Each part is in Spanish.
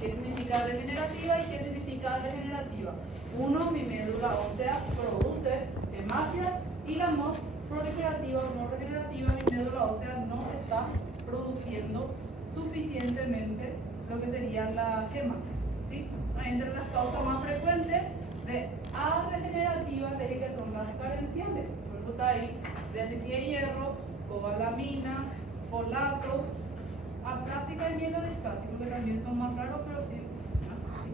¿Qué significa regenerativa y qué significa degenerativa? Uno, mi médula ósea produce hemácias y la no proliferativa o no regenerativa, mi médula ósea no está produciendo suficientemente lo que serían las hemácias, ¿sí? Entre las causas más frecuentes de arregenerativa dije que son las carenciales, por eso está ahí déficit de hierro, cobalamina, folato, aplásica y mielodisplásico, que también son más raros, pero sí existen, ¿no? Sí.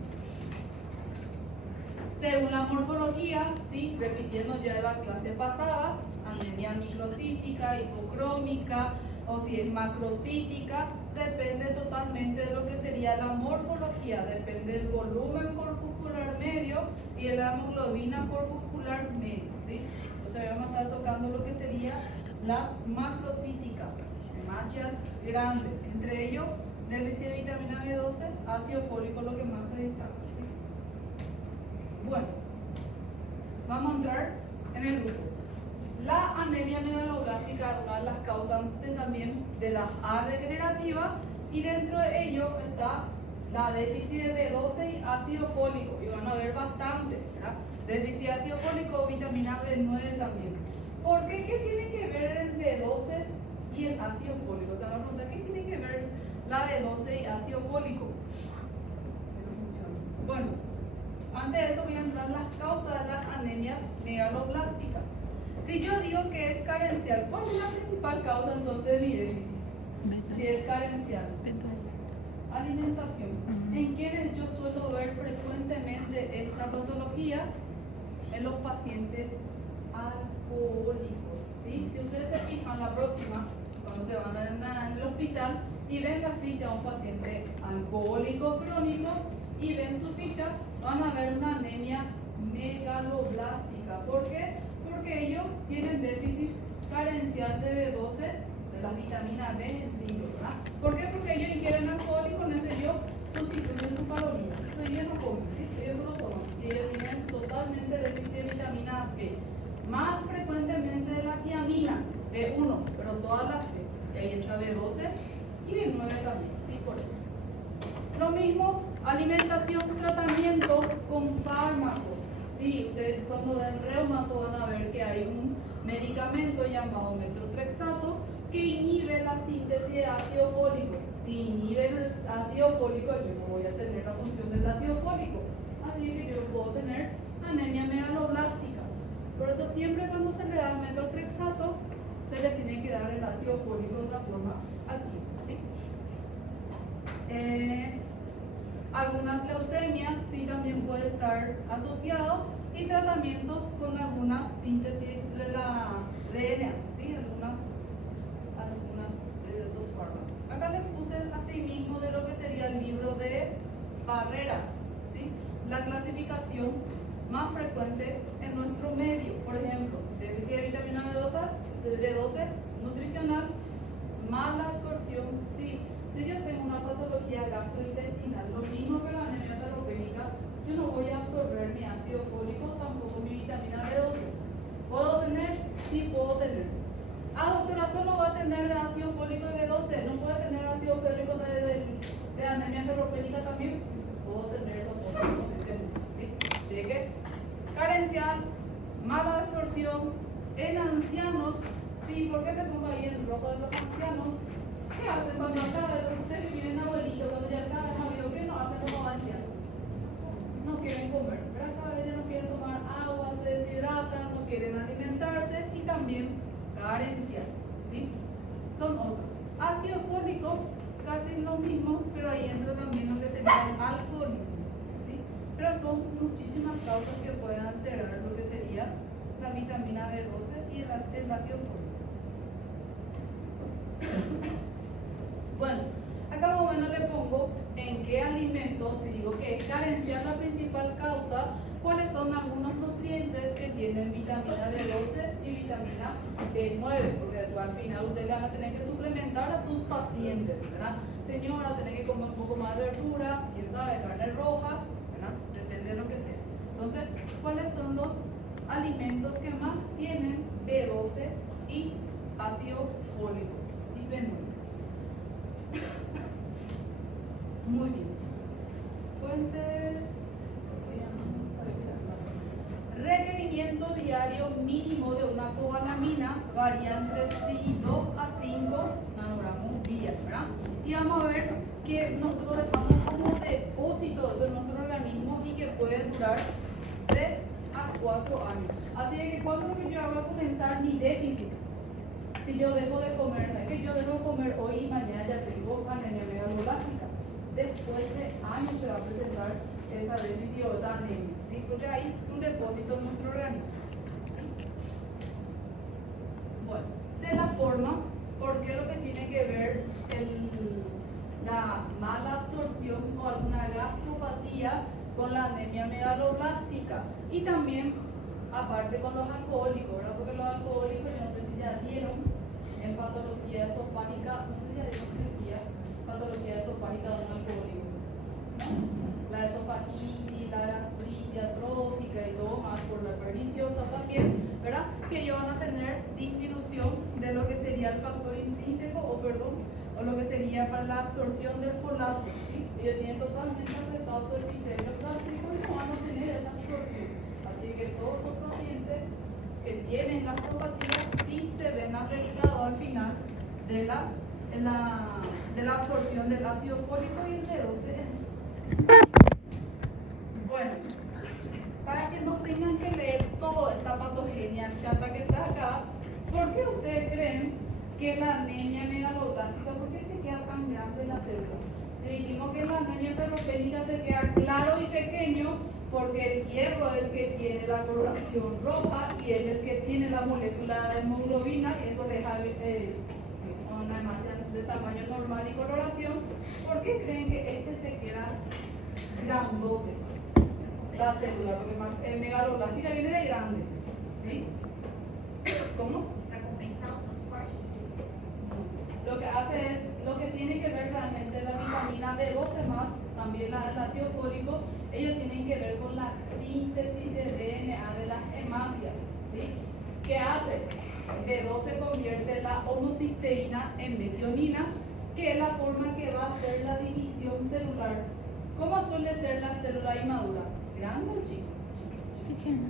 Según la morfología, sí, repitiendo ya la clase pasada, anemia microcítica, hipocrómica, o si es macrocítica, depende totalmente de lo que sería la morfología, depende del volumen corpuscular medio y de la hemoglobina corpuscular media, ¿sí? Entonces vamos a estar tocando lo que serían las macrocíticas, hemácias grandes, entre ellos déficit de vitamina B12, ácido fólico, lo que más se destaca, ¿sí? Bueno, vamos a entrar en el grupo. La anemia megaloblástica es una de las causantes también de la A regenerativa y dentro de ello está la déficit de B12 y ácido fólico, y van a ver bastante, ¿verdad? Déficit de ácido fólico, vitamina B9 también. ¿Por qué? ¿Qué tiene que ver el B12 y el ácido fólico? O sea, la pregunta, ¿qué tiene que ver la B12 y ácido fólico? Bueno, antes de eso voy a entrar en las causas de las anemias megaloblásticas. Si yo digo que es carencial, ¿cuál es la principal causa entonces de mi déficit? Si es carencial. Alimentación. ¿En quienes yo suelo ver frecuentemente esta patología? En los pacientes alcohólicos, ¿sí? Si ustedes se fijan la próxima, cuando se van al hospital y ven la ficha de un paciente alcohólico crónico y ven su ficha, van a ver una anemia megaloblástica. ¿Por qué? Porque ellos tienen déficit carencial de B12, de la vitamina B5, ¿verdad? ¿Por qué? Porque ellos ingieren alcohol y con eso ellos sustituyen su caloría. Entonces ellos no comen, ¿sí? Ellos solo toman. Y ellos tienen totalmente déficit de vitamina B. Más frecuentemente de la tiamina, B1, pero todas las B. Y ahí entra B12 y B9 también, ¿sí? Por eso. Lo mismo, alimentación, tratamiento con fármacos. Sí, ustedes cuando ven reumato van a ver que hay un medicamento llamado metotrexato que inhibe la síntesis de ácido fólico. Si inhibe el ácido fólico, yo no voy a tener la función del ácido fólico. Así que yo puedo tener anemia megaloblástica. Por eso siempre cuando se le da el metotrexato, se le tiene que dar el ácido fólico de una forma activa, ¿sí? Algunas leucemias sí también puede estar asociado y tratamientos con algunas síntesis de la DNA, ¿sí? Algunas de esos fármacos. Acá les puse así mismo de lo que sería el libro de barreras, ¿sí? La clasificación más frecuente en nuestro medio, por ejemplo, déficit de vitamina B12 nutricional, mala absorción, sí. Si yo tengo una patología gastrointestinal, lo mismo que la anemia ferropénica, yo no voy a absorber mi ácido fólico, tampoco mi vitamina B12. ¿Puedo tener? Sí, puedo tener. Doctora, ¿solo va a tener ácido fólico de B12? ¿No puede tener ácido fólico de anemia ferropénica también? Puedo tenerlo totalmente, ¿sí? Así que, carencial, mala absorción, en ancianos, sí, ¿por qué te pongo ahí en rojo de los ancianos? ¿Qué hacen cuando acá ustedes tienen abuelito, cuando ya acá es abuelo, qué no hacen como ancianos? No quieren comer, ¿verdad? Cada vez ya no quieren tomar agua, se deshidratan, no quieren alimentarse y también carencia, ¿sí? Son otros. Ácido fólico, casi lo mismo, pero ahí entra también lo que sería el alcoholismo, ¿sí? Pero son muchísimas causas que pueden alterar lo que sería la vitamina B12 y el ácido fólico. Bueno, acá más o menos le pongo en qué alimentos, si digo que es carencia la principal causa, cuáles son algunos nutrientes que tienen vitamina B12 y vitamina B9, porque al final ustedes le van a tener que suplementar a sus pacientes, ¿verdad? Señora, tiene que comer un poco más de verdura, quién sabe, carne roja, ¿verdad? Depende de lo que sea. Entonces, ¿cuáles son los alimentos que más tienen B12 y ácido fólico y B9? Muy bien. frecuentes. Requerimiento diario mínimo de una cobalamina varía entre 2 a 5 nanogramos día, ¿verdad? Y vamos a ver que nosotros dejamos como depósito eso en nuestro organismo y que puede durar 3 a 4 años. Así que cuando lo que yo hago a comenzar mi déficit, si yo dejo de comer, no es que yo dejo de comer hoy y mañana ya tengo anemia megalobláctica. Después de años se va a presentar esa déficit o esa anemia, ¿sí? Porque hay un depósito en nuestro organismo. Bueno, de la forma, ¿por qué lo que tiene que ver la mala absorción o alguna gastropatía con la anemia megaloblástica? Y también, aparte con los alcohólicos, ¿verdad? Porque los alcohólicos, yo no sé si ya dieron en patología esofágica, no sé si ya dieron cirugía, patología esofágica de un alcohólico, ¿no? La esofagitis, la gastritis atrófica y todo más por la perniciosa también, ¿verdad? Que ellos van a tener disminución de lo que sería el factor intrínseco o lo que sería para la absorción del folato, ¿sí? Ellos tienen totalmente afectado su epitelio plástico y no van a tener esa absorción. Así que todos los pacientes que tienen gastropatía sí se ven afectados al final de la absorción del ácido fólico y el B12. Bueno, para que no tengan que leer toda esta patogenia chata que está acá, ¿por qué ustedes creen que la anemia megaloblástica, por qué se queda tan grande la célula? Si dijimos que la anemia ferropénica se queda claro y pequeño, porque el hierro es el que tiene la coloración roja y es el que tiene la molécula de hemoglobina, y eso deja una hemácia de tamaño normal y coloración. ¿Por qué creen que este se queda grandote? La célula, porque el megaloblástica viene de grande, ¿sí? ¿Cómo? Recompensado por su parte. Lo que hace es, lo que tiene que ver realmente la vitamina B12 más, también el ácido fólico, ellos tienen que ver con la síntesis de DNA de las hemácias, ¿sí? ¿Qué hace? B12 convierte la homocisteína en metionina, que es la forma que va a hacer la división celular. ¿Cómo suele ser la célula inmadura? ¿Grande o chica? Pequeña.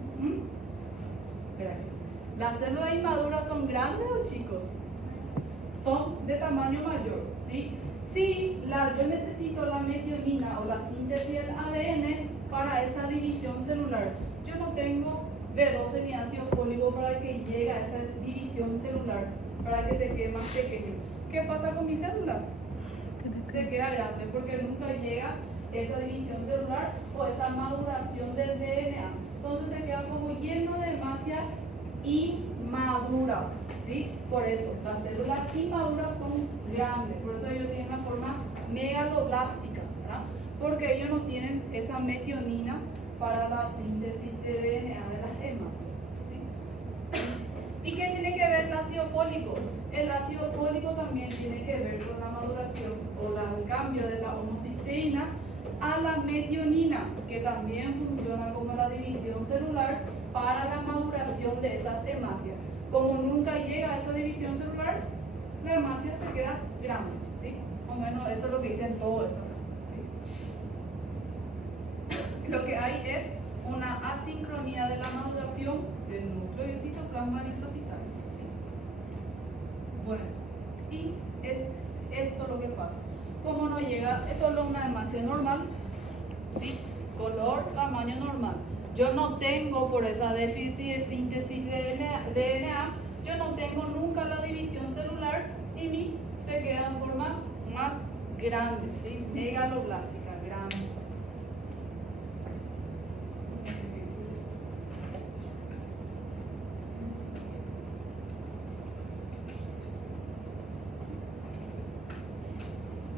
Espera. ¿Las células inmaduras son grandes o chicos? Son de tamaño mayor, ¿sí? Si yo necesito la metionina o la síntesis del ADN para esa división celular, yo no tengo B12 ni ácido fólico para que llegue a esa división celular, para que se quede más pequeño. ¿Qué pasa con mi célula? Se queda grande porque nunca llega esa división celular o esa maduración del DNA. Entonces se queda como lleno de hemácias inmaduras, ¿sí? Por eso, las células inmaduras son grandes, por eso ellos tienen la forma megaloblástica, ¿verdad? Porque ellos no tienen esa metionina para la síntesis de DNA de las hemácias, ¿sí? ¿Y qué tiene que ver el ácido fólico? El ácido fólico también tiene que ver con la maduración o el cambio de la homocisteína a la metionina, que también funciona como la división celular para la maduración de esas hemácias. Como nunca llega a esa división celular, la hemácia se queda grande, ¿sí? O menos eso es lo que dicen todo esto, ¿sí? Lo que hay es una asincronía de la maduración del núcleo y el citoplasma eritrocitario, ¿sí? Bueno, y es esto lo que pasa. Como no llega, esto es una hemácia normal, ¿sí? Color, tamaño normal. Yo no tengo, por esa déficit de síntesis de DNA, yo no tengo nunca la división celular y se queda en forma más grande, ¿sí? Megaloblástica, grande.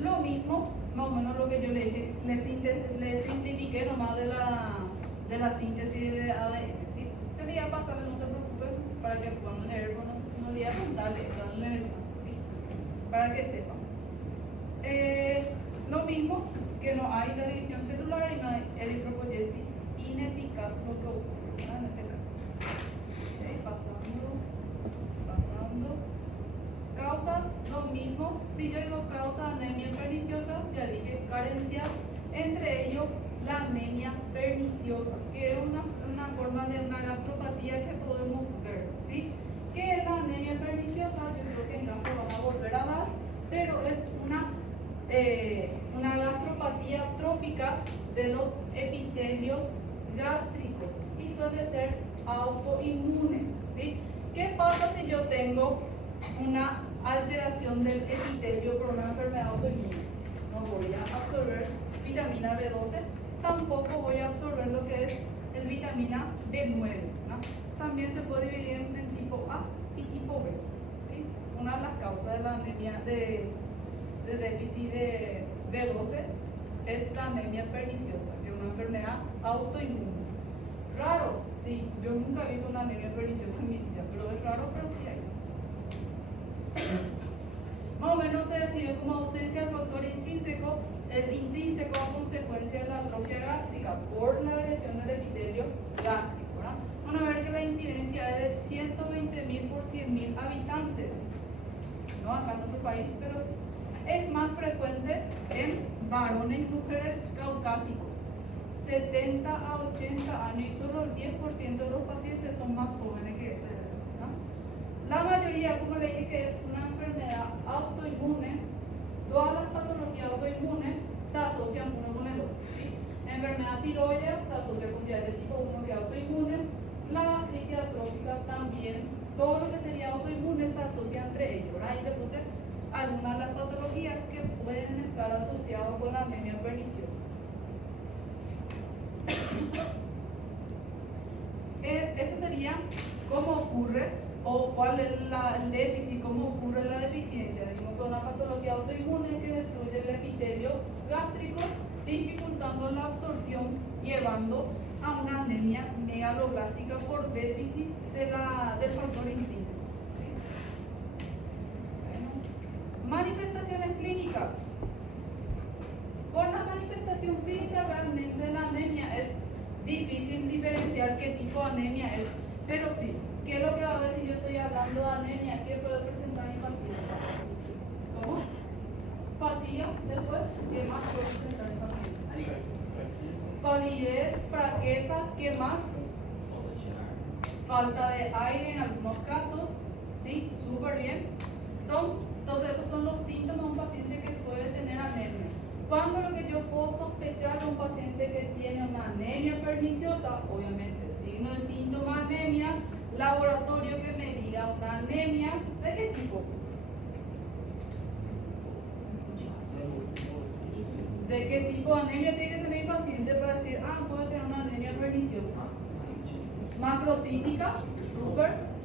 Lo mismo, más o menos lo que yo le dije, le simplifiqué nomás de la síntesis de ADN, ¿sí? Yo le iba a pasarle, no se preocupe, para que puedan leer, no le iba a contarle, darle el examen, ¿sí? Para que sepan. Lo mismo, que no hay la división celular y no hay eritropoyesis ineficaz, lo que ocurre en ese caso. Okay, pasando. Causas, lo mismo. Si yo digo causa anemia perniciosa, ya dije carencia, entre ellos la anemia perniciosa, que es una forma de una gastropatía que podemos ver, ¿sí? ¿Qué es la anemia perniciosa? Yo creo que en campo van a volver a dar, pero es una gastropatía trófica de los epitelios gástricos y suele ser autoinmune, ¿sí? ¿Qué pasa si yo tengo una alteración del epitelio por una enfermedad autoinmune? No voy a absorber vitamina B12, tampoco voy a absorber lo que es el vitamina B9, ¿no? También se puede dividir en tipo A y tipo B, ¿sí? Una de las causas de la anemia de déficit de B12 es la anemia perniciosa, que es una enfermedad autoinmune. Raro, sí, yo nunca he visto una anemia perniciosa en mi vida, pero es raro, pero sí hay. Más o menos se definió como ausencia del factor intrínseco a consecuencia de la atrofia gástrica por la agresión del epitelio gástrico, ¿verdad? Van a ver que la incidencia es de 120.000 por 100.000 habitantes, no acá en nuestro país, pero sí. Es más frecuente en varones y mujeres caucásicos, 70 a 80 años, y solo el 10% de los pacientes son más jóvenes que esa edad, ¿no? La mayoría, como le dije, que es una enfermedad autoinmune. Todas las patologías autoinmunes se asocian uno con el otro, ¿sí? Enfermedad tiroidea se asocia con diabetes tipo 1, que es autoinmune. La gastritis atrófica también. Todo lo que sería autoinmune se asocia entre ellos. Ahí le puse algunas de las patologías que pueden estar asociadas con la anemia perniciosa. Esto sería cómo ocurre o cuál es el déficit, cómo ocurre la deficiencia. Dijimos que una patología autoinmune que destruye el epitelio gástrico, dificultando la absorción, llevando a una anemia megaloblástica por déficit del factor intrínseco. ¿Sí? Bueno. Manifestaciones clínicas. Por la manifestación clínica realmente la anemia es difícil diferenciar qué tipo de anemia es, pero sí, ¿qué es lo que va a ver si yo estoy hablando de anemia? ¿Qué puede presentar mi paciente? ¿Cómo? Fatiga, después, ¿qué más puede presentar mi paciente? Palidez, fraqueza, ¿qué más? Falta de aire en algunos casos, sí, súper bien. Entonces esos son los síntomas de un paciente que puede tener anemia. ¿Cuándo lo que yo puedo sospechar de un paciente que tiene una anemia perniciosa? Obviamente, signo y síntoma anemia, laboratorio que me diga una anemia, ¿de qué tipo? ¿De qué tipo de anemia tiene que tener el paciente para decir, puede tener una anemia perniciosa? Macrocítica, súper.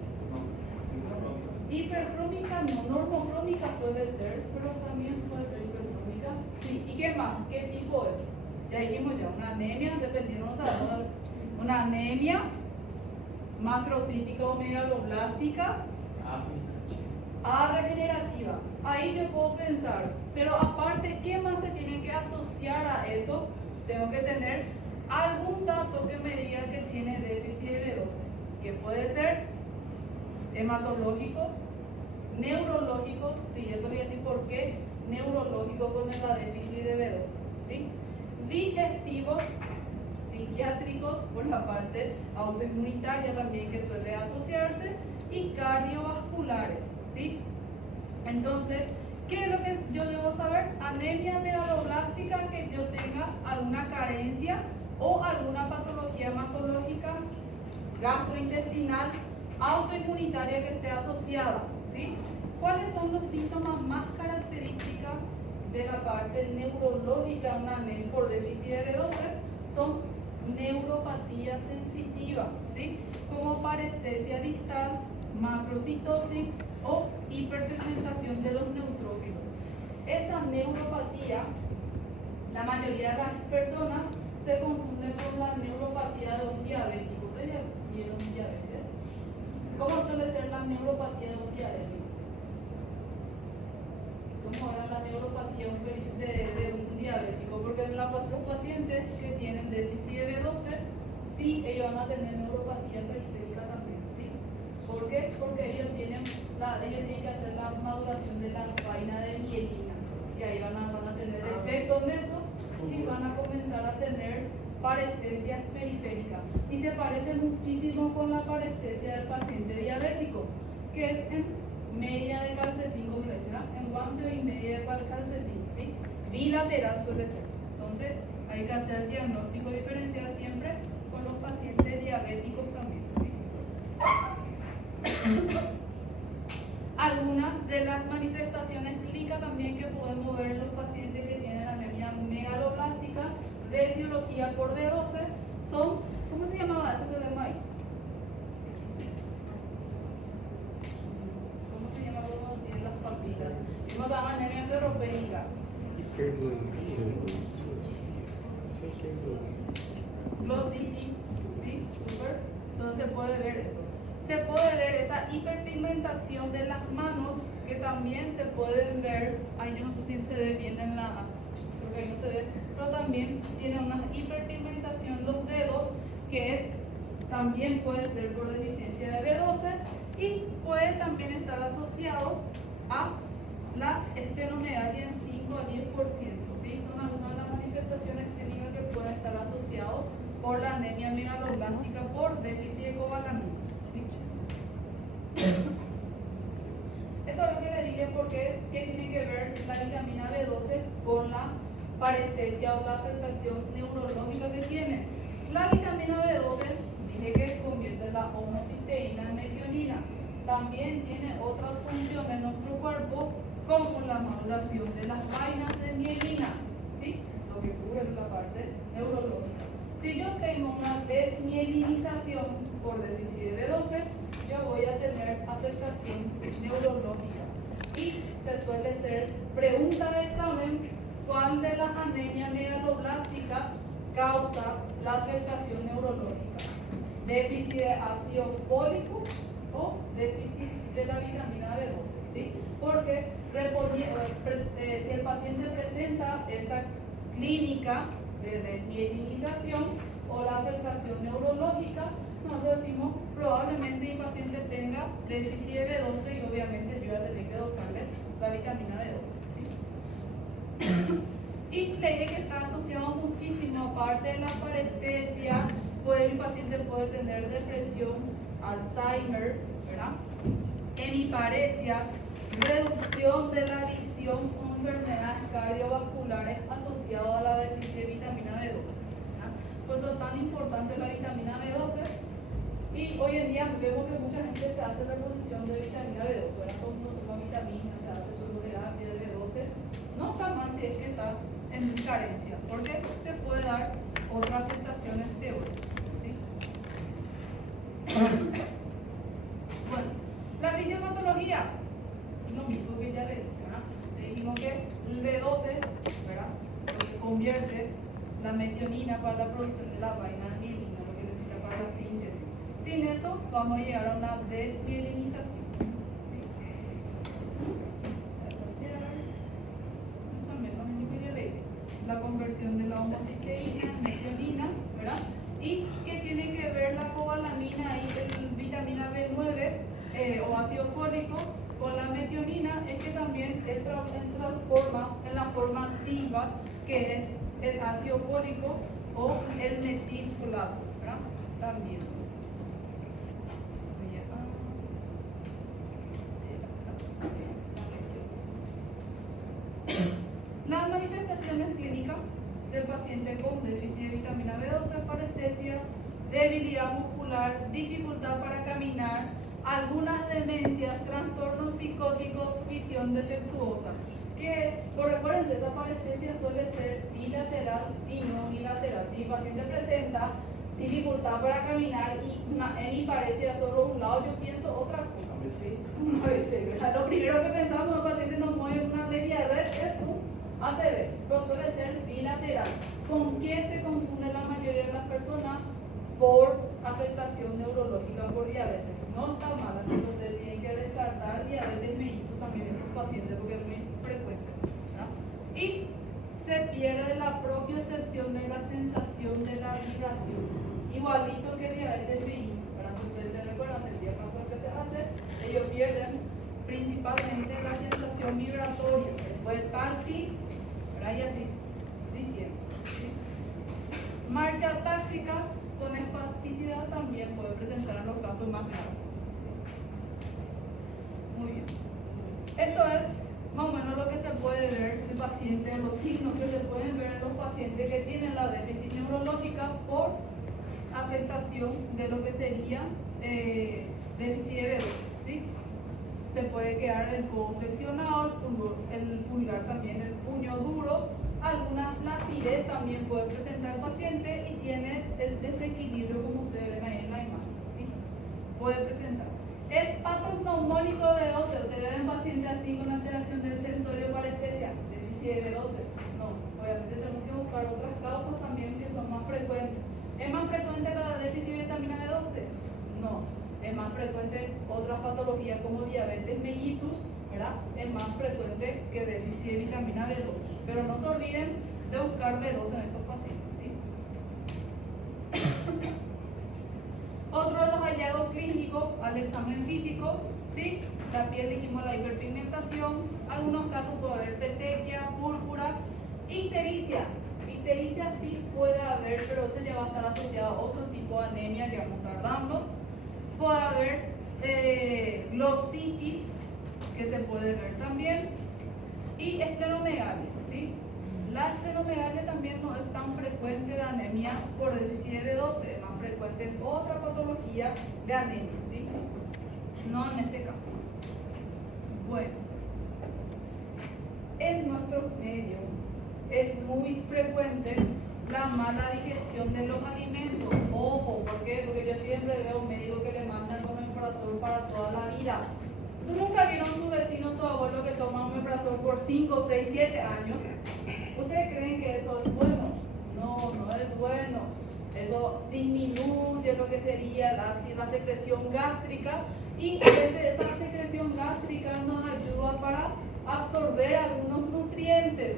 Hipercrómica, no, normocrómica suele ser, pero también puede ser hipercrómica. Sí, ¿y qué más? ¿Qué tipo es? Ya dijimos ya, una anemia, dependiendo, una anemia macrocítica o megaloblástica, regenerativa. Ahí yo puedo pensar, pero aparte, ¿qué más se tiene que asociar a eso? Tengo que tener algún dato que me diga que tiene déficit de B12, que puede ser hematológicos, neurológicos, sí, yo podría decir por qué neurológico con la déficit de B12, ¿sí? Digestivos, psiquiátricos por la parte autoinmunitaria también que suele asociarse, y cardiovasculares, ¿sí? Entonces, ¿qué es lo que yo debo saber? Anemia megaloblástica, que yo tenga alguna carencia o alguna patología hematológica, gastrointestinal, autoinmunitaria que esté asociada, ¿sí? ¿Cuáles son los síntomas más característicos de la parte neurológica de una anemia por déficit de B12? Son neuropatía sensitiva, ¿sí? Como parestesia distal, macrocitosis o hipersegmentación de los neutrófilos. Esa neuropatía, la mayoría de las personas se confunde con la neuropatía de un diabético. ¿Ustedes ya vieron diabetes? ¿Cómo suele ser la neuropatía de un diabético? ¿Cómo era la neuropatía de un diabético? Porque en los pacientes que tienen déficit de B12, sí, ellos van a tener neuropatía periférica también, ¿sí? ¿Por qué? Porque ellos tienen que hacer la maduración de la vaina de mielina, y ahí van a tener efectos en eso y van a comenzar a a tener parestesia periférica y se parece muchísimo con la parestesia del paciente diabético, que es en media de calcetín, como le decía, en guante y media de calcetín, ¿sí? Bilateral suele ser. Entonces, hay que hacer el diagnóstico diferencial siempre con los pacientes diabéticos también, ¿sí? Algunas de las manifestaciones clínicas también que podemos ver en los pacientes que tienen anemia megaloblástica de etiología por B12 son, ¿cómo se llamaba eso que vemos ahí? ¿Cómo se llama cuando tiene las papilas? Vimos la anemia ferropénica. Glositis, ¿sí? Súper. Entonces se puede ver eso. Se puede ver esa hiperpigmentación de las manos, que también se pueden ver, ahí yo no sé si se ve bien en la, creo que ahí no se ve, pero también tiene una hiperpigmentación en los dedos, que es, también puede ser por deficiencia de B12 y puede también estar asociado a la esplenomegalia en 5 a 10%, ¿sí? Son algunas de las manifestaciones clínicas que pueden estar asociados por la anemia megaloblástica por déficit de cobalamina. Esto es lo que le dije porque ¿qué tiene que ver la vitamina B12 con la parestesia o la afectación neurológica que tiene? La vitamina B12 dije que convierte la homocisteína en metionina. También tiene otras funciones en nuestro cuerpo como la modulación de las vainas de mielina, ¿sí? Lo que cubre la parte neurológica. Si yo tengo una desmielinización por déficit de B12, yo voy a tener afectación neurológica. Y se suele ser pregunta de examen, ¿cuál de las anemias megaloblásticas causa la afectación neurológica? ¿Déficit de ácido fólico o déficit de la vitamina B12? ¿Sí? Porque si el paciente presenta esa clínica de desmielinización o la afectación neurológica, nosotros decimos probablemente el paciente tenga déficit de B12 y obviamente yo voy a tener que dosarle la vitamina B12. ¿Sí? Y le dije que está asociado muchísimo, aparte de la parestesia, pues el paciente puede tener depresión, Alzheimer, ¿verdad? Hemiparesia, reducción de la visión o enfermedades cardiovasculares asociadas a la deficiencia de vitamina B12. ¿Verdad? Por eso es tan importante la vitamina B12. Y hoy en día vemos que mucha gente se hace reposición de vitamina B12. Ahora todo el mundo toma vitaminas, se hace su terapia de B12. No está mal si es que está en carencia, porque te puede dar otras afectaciones peores. ¿Sí? Bueno, la fisiopatología, lo mismo que ya le dije, ¿verdad? Le dijimos que el B12, ¿verdad? Lo que convierte la metionina para la producción de la vaina de mielina, lo que necesita para la síntesis. Sin eso, vamos a llegar a una desmielinización. ¿Sí? También lo mismo que ya le dije, la conversión de la homocisteína en metionina, ¿verdad? Y que tiene que ver la cobalamina y el vitamina B9 o ácido fólico con la metionina, es que también él transforma en la forma activa, que es el ácido fólico o el metilfolato, ¿verdad? También. Las manifestaciones clínicas del paciente con déficit de vitamina B12, parestesia, debilidad muscular, dificultad para caminar, algunas demencias, trastornos psicóticos, visión defectuosa. Que, recuérdense, esa parestesia suele ser bilateral y no unilateral. Si el paciente presenta dificultad para caminar y una hemiparesia solo un lado, yo pienso otra cosa. ¿Sí? Una vez, ¿verdad? Lo primero que pensamos cuando el paciente nos mueve una media red es un ACV, pero suele ser bilateral. ¿Con qué se confunde la mayoría de las personas? Por afectación neurológica por diabetes. No está mal, así que ustedes tienen que descartar diabetes mellitus también en estos pacientes porque es muy frecuente, ¿verdad? Y se pierde la propiocepción de la sensación de la vibración, igualito que diabetes mellitus. Para si ustedes se recuerdan del día pasado que se hace, ellos pierden principalmente la sensación vibratoria, después táctil, ¿verdad? Y así diciendo. ¿Sí? gástrica con espasticidad también puede presentar en los casos más graves. Muy bien. Esto es más o menos lo que se puede ver el paciente, los signos que se pueden ver en los pacientes que tienen la déficit neurológica por afectación de lo que sería déficit de B2, ¿sí? Se puede quedar el codo flexionado, el pulgar también, el puño duro, alguna flacidez también puede presentar el paciente y tiene el desequilibrio como ustedes ven ahí en la imagen, ¿sí? Puede presentar. Es patognomónico de B12, ustedes ven paciente así con alteración del sensorio parestesia, déficit de B12. No, obviamente tenemos que buscar otras causas también que son más frecuentes. ¿Es más frecuente la déficit de vitamina B12? No, es más frecuente otras patologías como diabetes mellitus, ¿verdad? Es más frecuente que déficit de vitamina B12. Pero no se olviden de buscar B12 en estos pacientes, ¿sí? Otro de los hallazgos clínicos al examen físico, ¿sí? La piel, dijimos, la hiperpigmentación, algunos casos puede haber petequia, púrpura, ictericia. Ictericia sí puede haber, pero eso ya va a estar asociado a otro tipo de anemia que vamos a estar dando. Puede haber glositis, que se puede ver también, y esplenomegalia, ¿sí? La esplenomegalia también no es tan frecuente de anemia por déficit de B12, es más frecuente en otra patología de anemia, ¿sí? No en este caso. Bueno, en nuestro medio es muy frecuente la mala digestión de los alimentos. Ojo, ¿por qué? Porque yo siempre veo médicos que le mandan omeprazol para toda la vida. ¿Nunca vieron su vecino, su abuelo que toma omeprazol por 5, 6, 7 años? ¿Ustedes creen que eso es bueno? No, no es bueno. Eso disminuye lo que sería la secreción gástrica y esa secreción gástrica nos ayuda para absorber algunos nutrientes,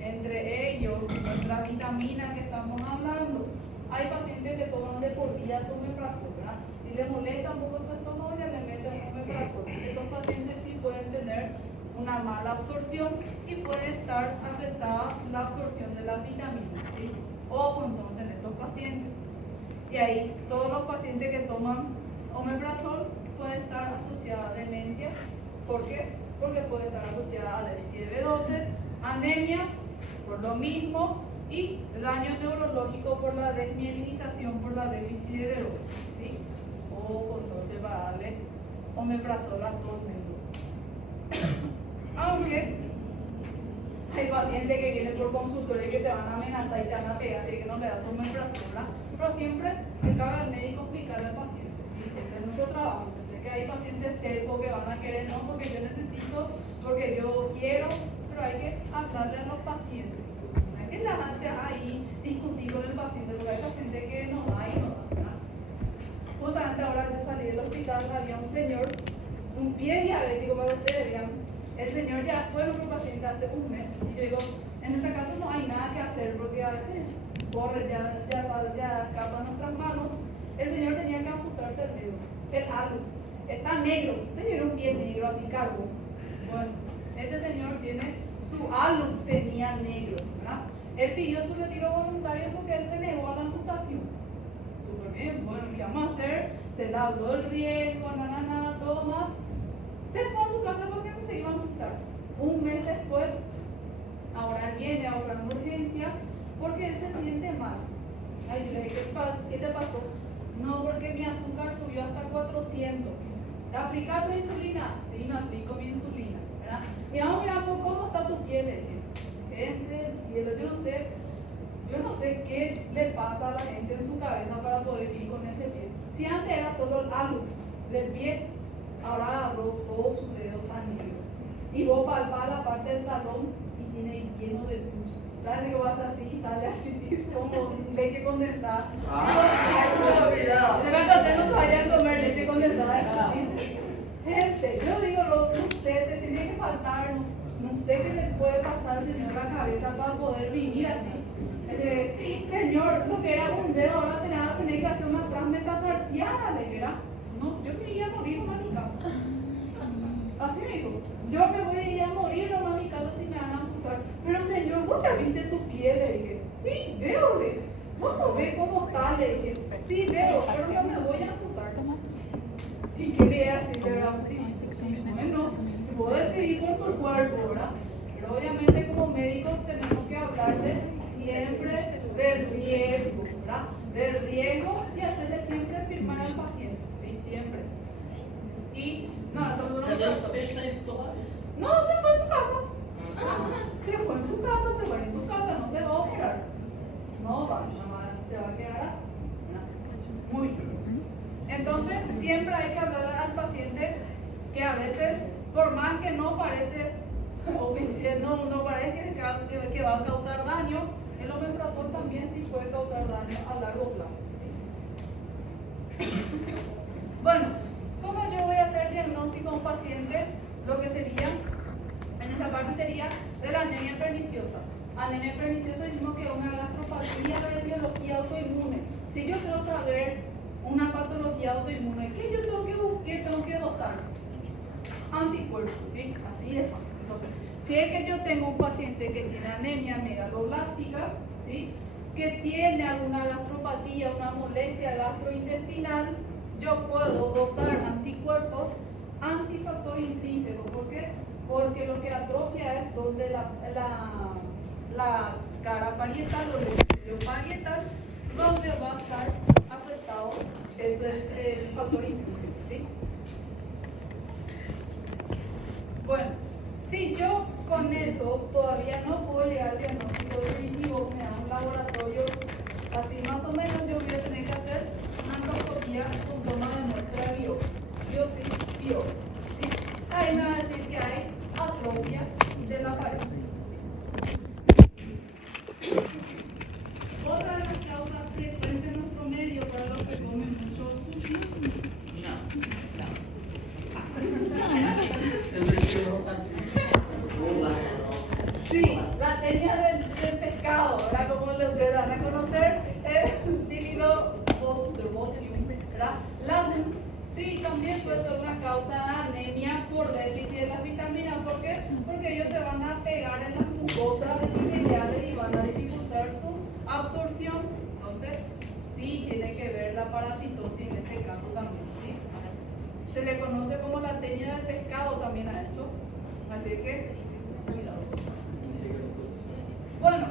entre ellos la vitamina que estamos hablando. Hay pacientes que toman de por vida su omeprazol, ¿verdad? Si les molesta un poco su estómago, ya le meten omeprazol. Esos pacientes sí pueden tener una mala absorción y puede estar afectada la absorción de las vitaminas, ¿sí? Ojo entonces en estos pacientes. Y ahí todos los pacientes que toman omeprazol pueden estar asociados a demencia. ¿Por qué? Porque puede estar asociada a déficit de B12, anemia, por lo mismo, y daño neurológico por la desmielinización por la déficit de B12, ¿sí? O entonces va a darle omeprazol a todo el mundo. Aunque hay pacientes que vienen por consultorio y que te van a amenazar y te van a pegar, así que no le das omeprazol, ¿verdad? Pero siempre te cabe al médico explicarle al paciente, ¿sí? Ese es nuestro trabajo. Yo sé que hay pacientes tercos que van a querer, no, porque yo necesito, porque yo quiero, pero hay que hablarle a los pacientes. No hay que dejarte ahí discutir con el paciente, porque hay pacientes que no da y no da, ¿verdad? Justamente ahora yo salí del hospital, había un señor, un pie diabético para que ustedes vean. El señor ya fue nuestro paciente hace un mes y yo digo, en este caso no hay nada que hacer porque a veces corre, ya escapa a nuestras manos. El señor tenía que amputarse el dedo, el hallux, está negro, tenía un pie negro así cargo. Bueno, ese señor tiene su hallux tenía negro, ¿verdad? Él pidió su retiro voluntario porque él se negó a la amputación. Súper bien, bueno, ¿qué vamos a hacer? Se le habló el riesgo, nada, todo más. Se fue a su casa porque no se iba a amputar. Un mes después, ahora él viene a otra urgencia porque él se siente mal. Ay, yo le dije, ¿qué te pasó? No, porque mi azúcar subió hasta 400. ¿Te aplicas tu insulina? Sí, me aplico mi insulina, ¿verdad? Y vamos a mirar cómo está tu piel. Gente del cielo, yo no sé qué le pasa a la gente en su cabeza para poder vivir con ese pie. Si antes era solo el hallux del pie, ahora agarró todos sus dedos tan negros. Y vos palpás la parte del talón y tiene lleno de pus. ¿Sabes que vas así y sale así como leche condensada? Se va a encontrar, no se vayan a comer leche condensada de paciente. Gente, yo digo, no sé, te tiene que faltar, no sé qué le puede pasar al señor la cabeza para poder vivir así. Señor, lo que era un dedo, ahora tenés que hacer una transmetatarsiana, ¿verdad? No, yo me iría a morir a mi casa. Así me dijo, yo me voy a ir a morir a mi casa si me van a amputar. Pero señor, ¿vos ya viste tu piel? Le dije, sí, veo. ¿Cómo ve cómo está? Le dije, sí veo, pero no me voy a amputar. Toma. ¿Y qué le hace? Bueno, puedo decidir por tu cuerpo, ¿verdad? Pero obviamente como médicos tenemos que hablarle siempre del riesgo, ¿verdad? Del riesgo y hacerle siempre firmar al paciente, ¿sí? Siempre. Y, no, eso no lo Cadê os pasó. peixes na história? No, se fue en su casa. Se fue en su casa, se fue en su casa, no se va a operar. No va, se va a quedar así. Muy bien. Entonces, siempre hay que hablar al paciente que a veces, por más que no parece oficial, no parece que va a causar daño, el omeprazol también sí puede causar daño a largo plazo. ¿Sí? Bueno, ¿cómo yo voy a hacer diagnóstico a un paciente? Lo que sería, en esta parte sería de la anemia perniciosa. Anemia perniciosa decimos que es una gastropatía de etiología autoinmune. Si yo quiero saber una patología autoinmune, ¿qué yo tengo que buscar? Tengo que dosar anticuerpos, ¿sí? Así de fácil. Entonces, si es que yo tengo un paciente que tiene anemia megaloblástica, ¿sí? Que tiene alguna gastropatía, una molestia gastrointestinal, yo puedo dosar anticuerpos antifactor intrínseco. ¿Por qué? Porque lo que atrofia es donde la cara parietal o el núcleo parietal, donde va a estar afectado ese es el factor intrínseco, ¿sí? Bueno, si yo con eso todavía no puedo llegar al diagnóstico definitivo, me da un laboratorio, así más o menos yo voy a tener que hacer una endoscopía con toma de muestra de biopsia, ¿sí? Ahí me va a decir que hay atrofia de la pared. Otra de las causas frecuentes en nuestro medio para los que comen mucho sushi. Sí, la tenia del pescado, ahora como ustedes van a conocer, el divino botulium, ¿verdad? La sí, también puede ser una causa de anemia por déficit de las vitaminas. ¿Por qué? Porque ellos se van a pegar en las mucosas epiteliales y van a dificultar su absorción. Entonces, sí tiene que ver la parasitosis en este caso también, ¿sí? Se le conoce como la tenia del pescado también a esto. Así que, cuidado. Bueno,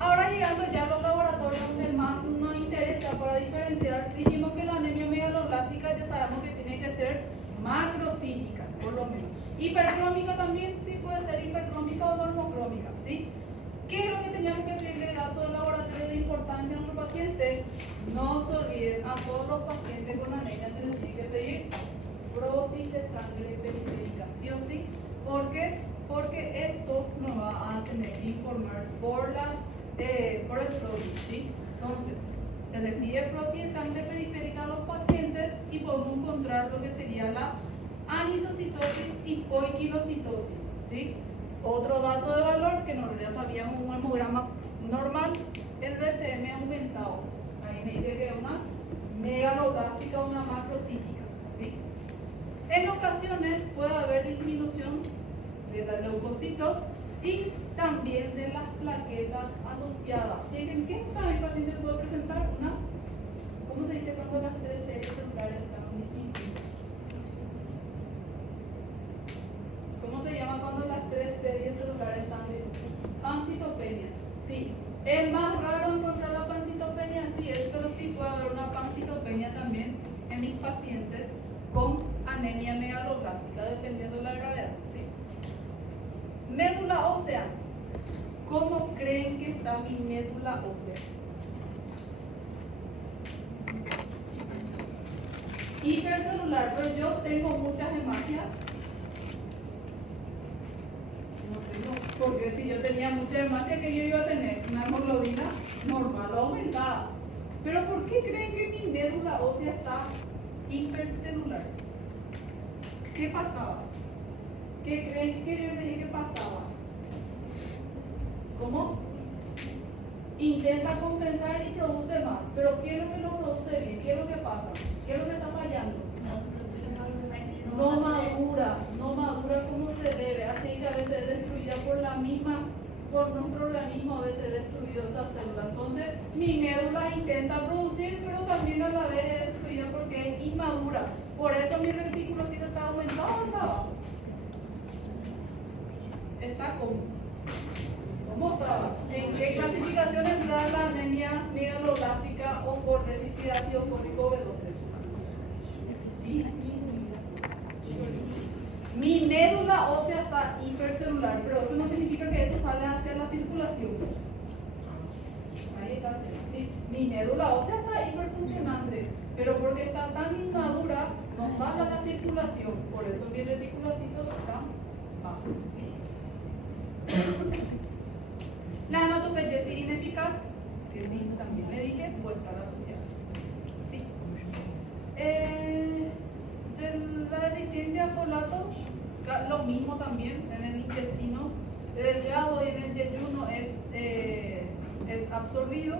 ahora llegando ya a los laboratorios donde más nos interesa para diferenciar, dijimos que la anemia megaloblástica ya sabemos que tiene que ser macrocítica, por lo menos. Hipercrómica también, sí puede ser hipercrómica o normocrómica, ¿sí? ¿Qué es lo que teníamos que pedirle datos del laboratorio de importancia a nuestro paciente? No se olviden, a todos los pacientes con anemia se les tiene que pedir frotis de sangre periférica, ¿sí o sí? ¿Por qué? Porque esto nos va a tener que informar por el frotis, ¿sí? Entonces, se les pide frotis de sangre periférica a los pacientes y podemos encontrar lo que sería la anisocitosis y poiquilocitosis, ¿sí? Otro dato de valor que nosotros ya sabíamos, un hemograma normal, el BCM aumentado. Ahí me dice que es una megaloblástica o una macrocítica, ¿sí? En ocasiones puede haber disminución de los leucocitos y también de las plaquetas asociadas. ¿Sí? ¿En qué también el paciente puede presentar una? ¿Cómo se dice cuando las tres series celulares están distintas? ¿Cómo se llama cuando las tres series celulares están distintas? Pancitopenia. Sí. ¿Es más raro encontrar la pancitopenia? Sí es, pero sí puede haber una pancitopenia también en mis pacientes con anemia megaloblástica, dependiendo de la gravedad. ¿Sí? Médula ósea. ¿Cómo creen que está mi médula ósea? Hipercelular, pero yo tengo muchas hemácias. No tengo, porque si yo tenía mucha hemácia, que yo iba a tener una hemoglobina normal o aumentada. Pero ¿por qué creen que mi médula ósea está hipercelular? ¿Qué pasaba? ¿Qué creen que yo le dije que pasaba? ¿Cómo? Intenta compensar y produce más. Pero ¿qué es lo que no produce bien? ¿Qué es lo que pasa? ¿Qué es lo que está fallando? No madura como se debe. Así que a veces es destruida por por nuestro organismo a veces destruido esa célula. Entonces, mi médula intenta producir, pero también a la vez es destruida porque es inmadura. Por eso mi reticulocito está aumentado o está abajo. Está ¿cómo estaba? ¿En qué clasificación entra la anemia megaloblástica o por déficit de ácido fólico B12? Mi médula ósea está hipercelular, pero eso no significa que eso sale hacia la circulación. Ahí está, ¿sí? Mi médula ósea está hiperfuncionante, pero porque está tan inmadura, no sale a la circulación. Por eso mi reticulocito está bajo. La hematopoiesis ineficaz, que sí, también le dije, puede estar asociada. Sí. De la deficiencia de folato, lo mismo también en el intestino delgado y en el yeyuno es absorbido.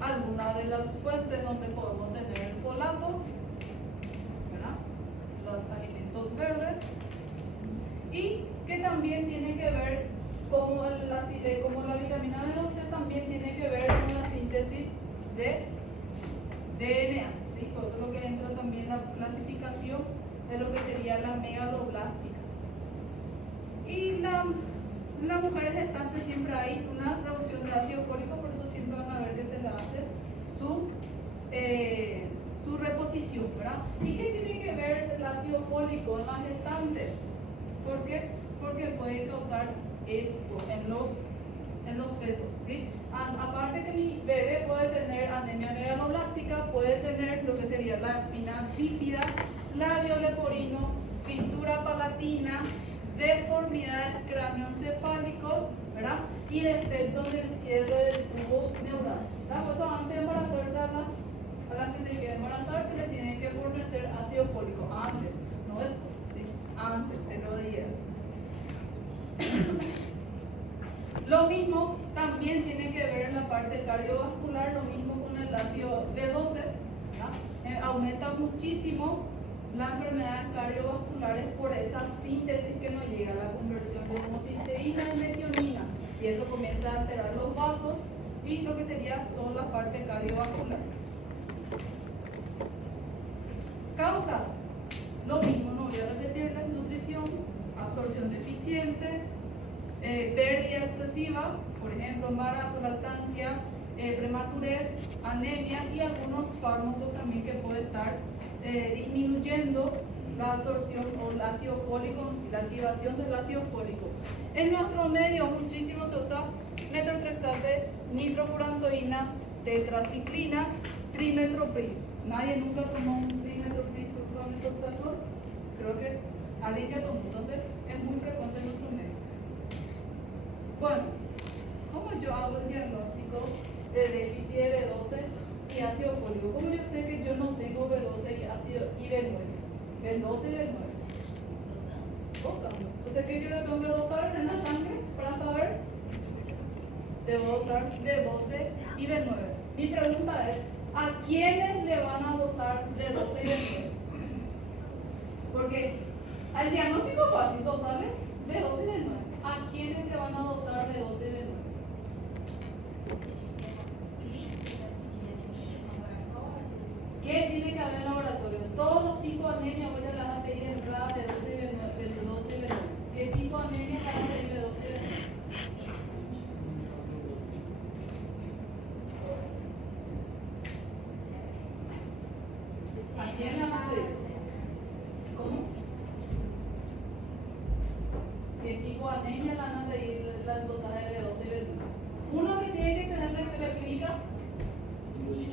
Algunas de las fuentes donde podemos tener el folato, ¿verdad? Los alimentos verdes, y que también tiene que ver como la vitamina B12 también tiene que ver con la síntesis de DNA, ¿sí? Por eso es lo que entra también la clasificación de lo que sería la megaloblástica. Y las mujeres gestantes siempre hay una reducción de ácido fólico, por eso siempre van a ver que se le hace su reposición, ¿verdad? ¿Y qué tiene que ver el ácido fólico en las gestantes? ¿Por qué? Porque puede causar esto en los fetos, ¿sí? Aparte que mi bebé puede tener anemia megaloblástica, puede tener lo que sería la espina bífida, labio leporino, fisura palatina, deformidades cráneoencefálicos, ¿verdad? Y defectos del cierre del tubo neural, ¿verdad? Por eso antes de embarazarse a las que se quieren embarazar se les tiene que fornecer ácido fólico, antes, no después, ¿sí? Antes, te lo diría. Lo mismo también tiene que ver en la parte cardiovascular, lo mismo con el ácido B12, ¿verdad? Aumenta muchísimo las enfermedades cardiovasculares por esa síntesis que no llega a la conversión de homocisteína en metionina, y eso comienza a alterar los vasos y lo que sería toda la parte cardiovascular. Causas, lo mismo, no voy a repetir: la nutrición, absorción deficiente, pérdida excesiva, por ejemplo, embarazo, lactancia, prematurez, anemia, y algunos fármacos también que puede estar disminuyendo la absorción o el ácido fólico, la activación del ácido fólico. En nuestro medio muchísimo se usa metotrexate, nitrofurantoína, tetraciclina, trimetoprim. Nadie nunca tomó un trimetoprim sulfametoxazol. Creo que alguien ya tomó, entonces es muy frecuente en nuestro medio. Bueno, ¿cómo yo hago el diagnóstico de déficit de B12 y ácido fólico? ¿Cómo yo sé que yo no tengo B12 y B9? B12 y B9. Entonces, ¿qué yo le tengo que dosar en la sangre para saber? Debo dosar B12 y B9. Mi pregunta es: ¿a quiénes le van a dosar B12 y B9? Porque al diagnóstico fácil, dosarle B12 y B9. ¿A quiénes le van a dosar B12 y B9? ¿Qué tiene que haber en el laboratorio? Todos los tipos de anemia voy a las pedir de entrada de B12 y B9. ¿Qué tipo de anemia van a pedir B12 y B9? ¿A quién le van a pedir? ¿Cómo? ¿Qué tipo de anemia le van a pedir las dosajes de B12 y B9? Uno que tiene que tener la historia clínica,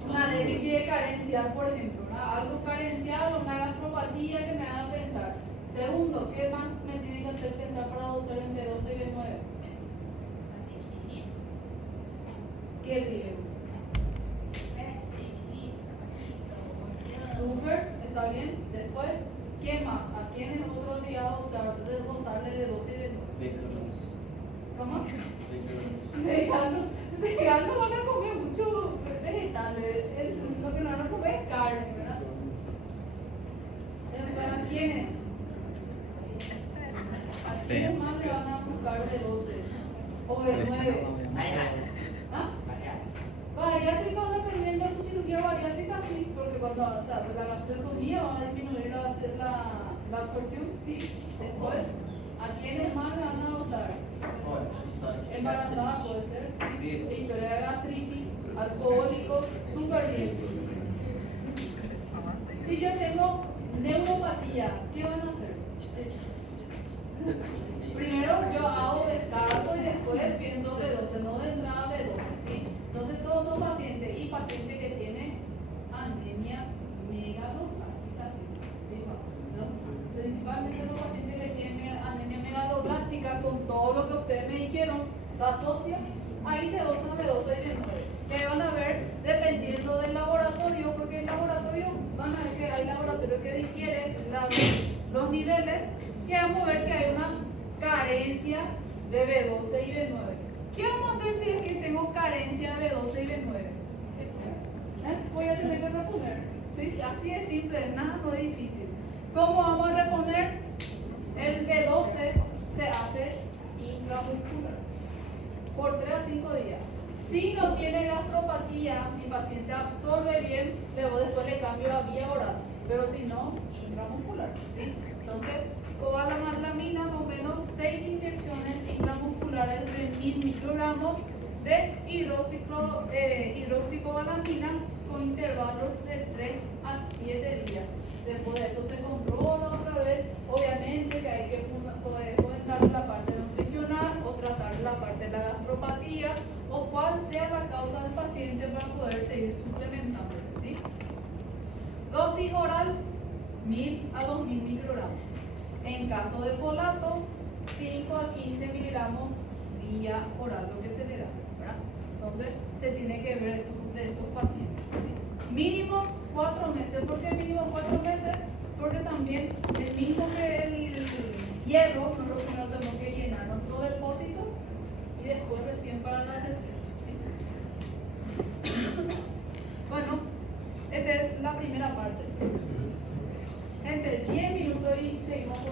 una déficit de carencia, por ejemplo, ¿verdad? Algo carencial o una gastropatía que me haga pensar. Segundo, ¿qué más me tiene que hacer pensar para dosar en B12 y B9? ¿Qué riesgo? Súper, está bien. Después, ¿qué más? ¿A quién es otro obligado dosarle de 12 y de 9? ¿Cómo? Veganos van a comer mucho vegetales. Lo que no van a comer es carne, ¿verdad? ¿Para quiénes? ¿A quiénes más le van a buscar de 12? o B9. ¿Ah? Bariátricos, dependiendo de su cirugía bariátrica, sí, porque cuando se hace la gastrectomía van a disminuir la absorción, sí. Después, ¿a quiénes más le van a usar? Embarazada puede ser, sí. Historia de gastritis, alcohólico, súper bien. Si yo tengo neuropatía, ¿qué van a hacer? Primero yo hago descarto y después viendo B12, no de entrada B12, ¿sí? Entonces todos son pacientes y pacientes que tienen anemia megaloblástica, ¿sí? Principalmente los pacientes que tienen anemia megaloblástica, con todo lo que ustedes me dijeron, se asocia, ahí se dosa B12 y B9. Que van a ver dependiendo del laboratorio, porque el laboratorio, van a ver que hay laboratorios que difieren los niveles, y vamos a ver que hay una carencia de B12 y B9. ¿Qué vamos a hacer si es que tengo carencia de B12 y B9? Voy a tener que reponer. ¿Sí? Así de simple, nada no es difícil. ¿Cómo vamos a reponer? El B12 se hace intramuscular por 3 a 5 días. Si no tiene gastropatía, mi paciente absorbe bien, luego después le cambio a vía oral, pero si no, intramuscular, ¿sí? Entonces, cobalamin, más o menos 6 inyecciones intramusculares de 1000 microgramos de hidroxicobalamina con intervalos de 3 a 7 días. Después de eso se controla otra vez, obviamente que hay que poder comentar la parte nutricional o tratar la parte de la gastropatía o cuál sea la causa del paciente para poder seguir suplementando, ¿sí? Dosis oral 1000 a 2000 microgramos. En caso de folato, 5 a 15 miligramos vía oral, lo que se le da, ¿verdad? Entonces, se tiene que ver de estos pacientes, ¿sí? Mínimo 4 meses. ¿Por qué mínimo 4 meses? Porque también el mismo que el hierro, nosotros primero tenemos que llenar nuestros depósitos y después recién para la receta, ¿sí? Bueno, esta es la primera parte. Entre 10 minutos y seguimos con